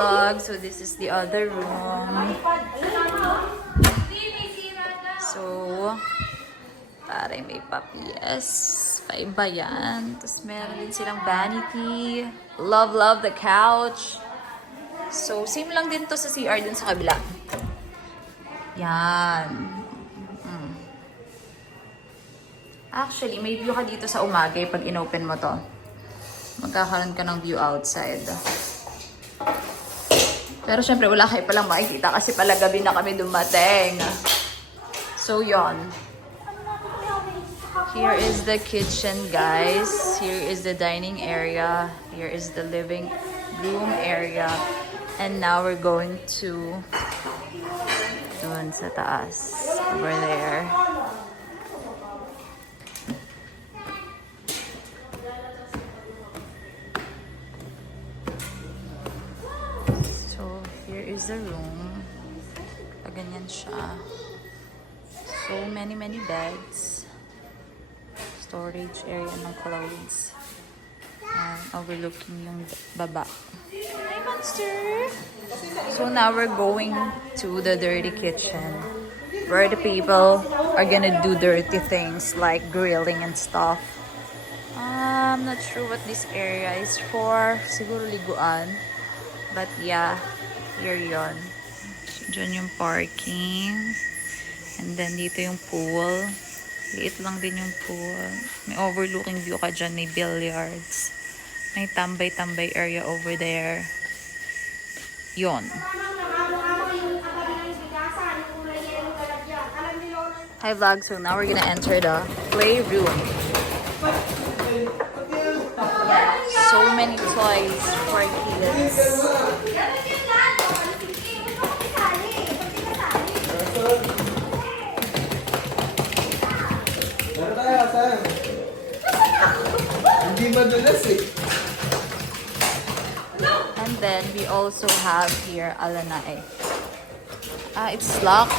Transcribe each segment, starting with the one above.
vlog. So this is the other room. So, parang may papies. 5 ba yan? Tapos meron din silang vanity. Love, love the couch. So, same lang din to sa CR din sa kabila. Yan. Actually, may view ka dito sa umaga pag inopen mo to. Magkakaroon ka ng view outside. Pero syempre, wala kayo palang makikita kasi pala gabi na kami dumating. So, yon. Here is the kitchen, guys. Here is the dining area. Here is the living room area. And now we're going to dun sa taas. Over there. So, here is the room. Ganyan siya. So many beds. Storage area ng clothes. And overlooking yung baba. Hi, monster! So now we're going to the dirty kitchen. Where the people are gonna do dirty things like grilling and stuff. I'm not sure what this area is for. Siguro liguan. But yeah, here yon. So, dyan yung parking. And then dito yung pool. Liit lang din yung pool. May overlooking view ka dyan. May billiards. May tambay-tambay area over there. Yon. Hi vlog. So now we're gonna enter the playroom. So many toys for kids. Hindi madulas eh. And then we also have here Alanae. It's locked.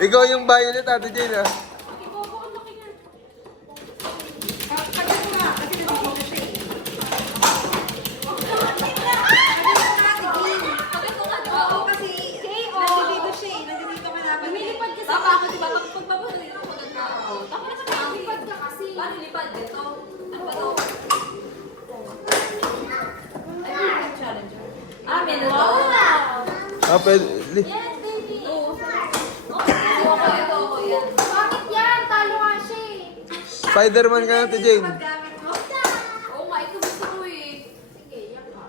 Ikaw yung violet, Ate Jane, ah. Pwede. Yes, baby! Bakit yan? Talo nga siya eh. Spider-Man ka, Ate Jane. Oo nga, ito gusto ko eh. Sige, yan ka.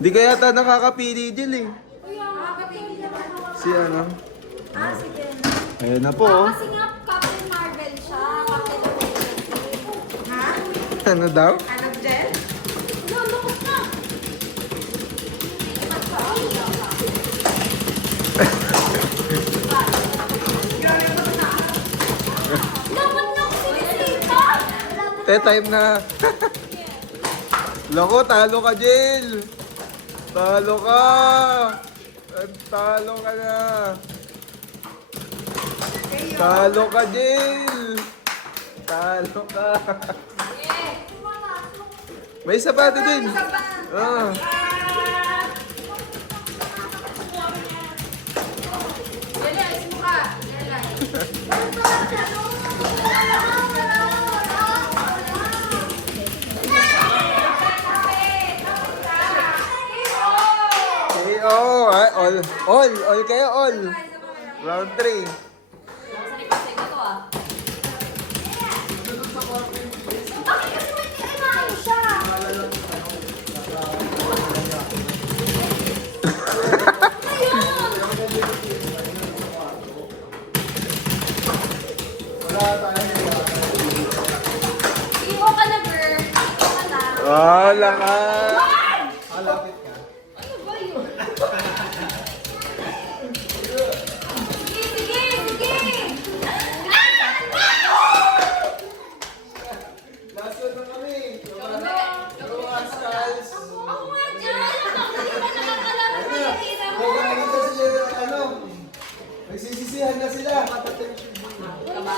Di ka yata nakakapili din eh. Kuya, nakakapili ka ba? Si ano? Si Jen. Ayan na po, oh. Kasi nga, Captain Marvel siya. Captain America. Ha? Ano daw? Anak Jen? No, lukos na. Dapat na ako sinisita. Time na. Loko, talo ka, Jill. Talo ka. Talo ka na. Talo ka, Jill. Talo ka. May isa pa, Ate Jane. Ah. Dali, alis mo ka. KO. All kayo, all. Round 3. Bakit kasi may kailangan siya? Iwo ka na, girl. Iwo ka na. Wala ka! Ano ba yun? Sige, sige, sige! Last one na kami. Mga skulls. Ako nga dyan! Hindi ba nakakalaman mo yung tira mo? Nakikita sila ng ano. Nagsisisihan na sila. Ito ba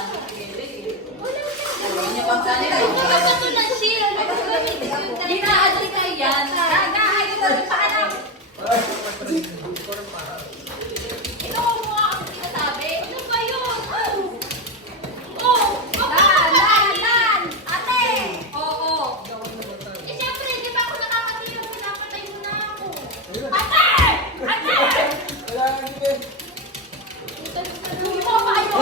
ito ng shield? Ano ba gagawin? Hindi na adik ka yan. Ayun na rin paalam. Ito ang mga ako sinasabi. Ano ba yun? Oh! Lan! Ate! Oo. Eh syempre, di ba ako nakakatiyo? Pinapatay mo na ako. Ate! Ate! Wala ka dito. Hindi mo pa kayo.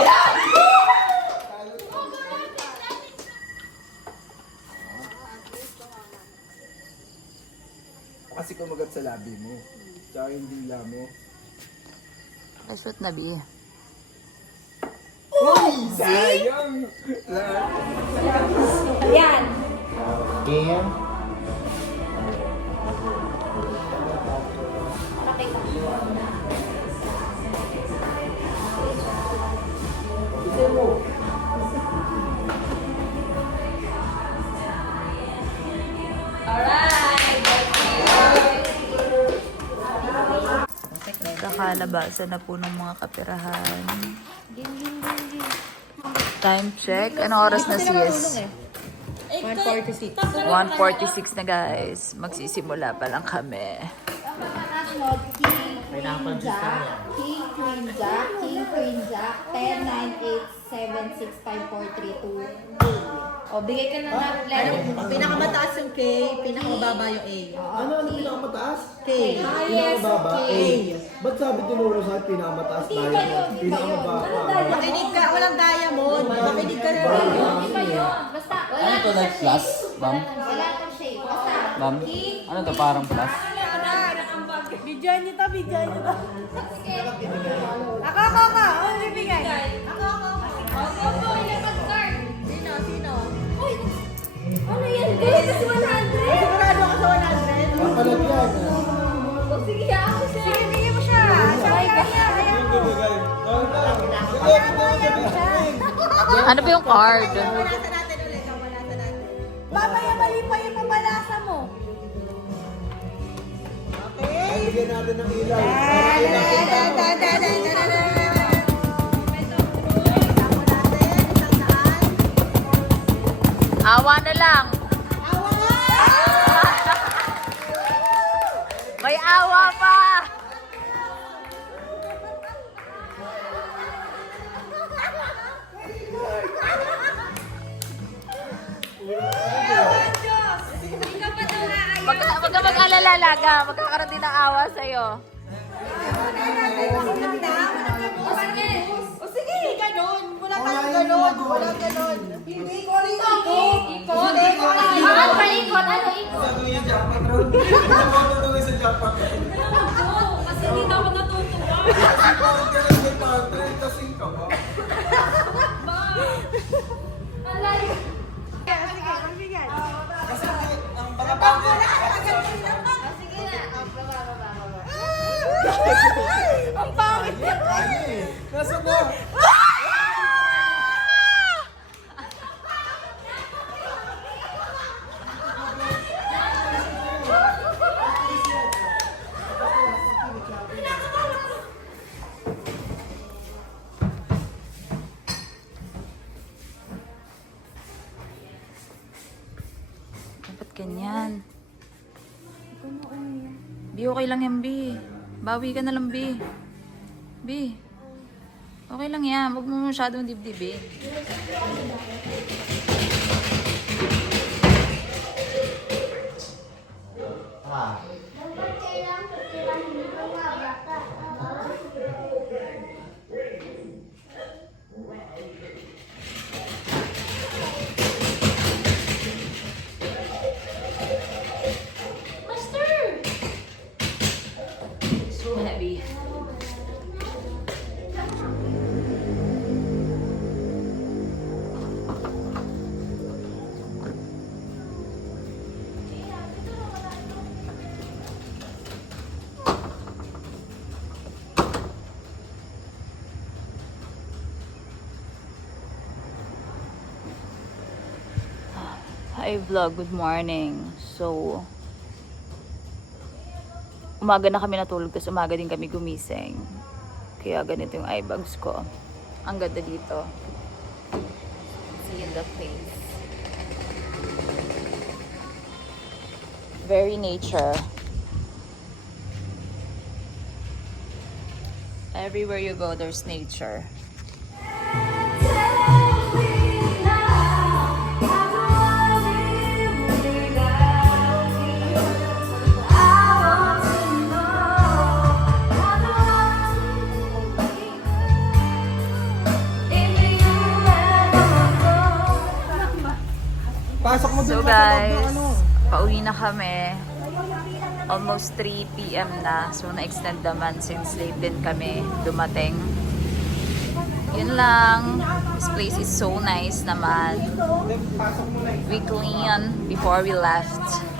Kasi kumagat sa labi mo. Tsaka yung dila mo. Shoot na, B. Uy! Sayang! Ayan. Game. Kakalabasan na po ng mga kapirahan. Time check. Anong oras na, sis? 146. 1:46 na, guys. Magsisimula pa lang kami. Pineapple juice na yan. King, Queen, Jack, King, Queen, Jack, 10, 9, 8, 7, 6, 5, 4, 3, 2, 8. O, bigay ka na nga. Pinakamataas yung K, pinakamababa yung A. Ano pinakamataas? K. Pinakamababa? K. Ba't sabi tinuro sa akin pinakamataas Di tayo? ba yun? Di ba yun? Pinakamababa. Makinig ka, walang diamond. Makinig ka na rin. Di ba yun? Basta, wala Ano to, tong like shape. plus? Ma'am? Wala tong shape. Basta, Ma'am? King, Ano to, parang plus? Bidyan niyo to, bidyan niyo to. sige. Ako. Oh, bibigay. Ako. Ako, ilapag card. Sino? Uy, ano yan, guys? 100? Sigurado ka sa 100? Papalag yan. O, sige, ako siya. Sige, bigyan mo siya. Sabi ka niya, ayan mo. Ano ba yung card? Kamalasan natin ulit, kamalasan natin. Babaya, mali pa yung pamalasa mo. Okay. Bigyan natin ng ilaw. Awa na lang. May awa pa. Wag ka mag-alala, Laga. Magkakaroon din ng awa sa'yo. O sige, ganun. Wala tayong ganun. Wala ganun. Hindi ko rin ako. Ikot. Ano ba ikot? Ano ikot? Sabi niya jackpot round. Ano daw yung sa jackpot? Kasi hindi na ako natutuwa. Kasi parang ka lang may partner. Kasing ka ba? Alay. Kasi ang mga partner. Sige na. Ang pangit. Nasa na? Dapat ganyan. B, okay lang yan, B. Bawi ka na lang, B. B. Okay lang yan. Huwag mo masyadong dibdibin. Master! So heavy. Hi vlog, good morning. So, umaga na kami natulog, tapos umaga din kami gumising. Kaya ganito yung eye bags ko. Ang ganda dito. See in the face. Very nature. Everywhere you go, there's nature. Pasok mo So dun guys, pauwi na kami. Almost 3 p.m. na. So na-extend naman since late din kami dumating. Yun lang. This place is so nice naman. We clean before we left.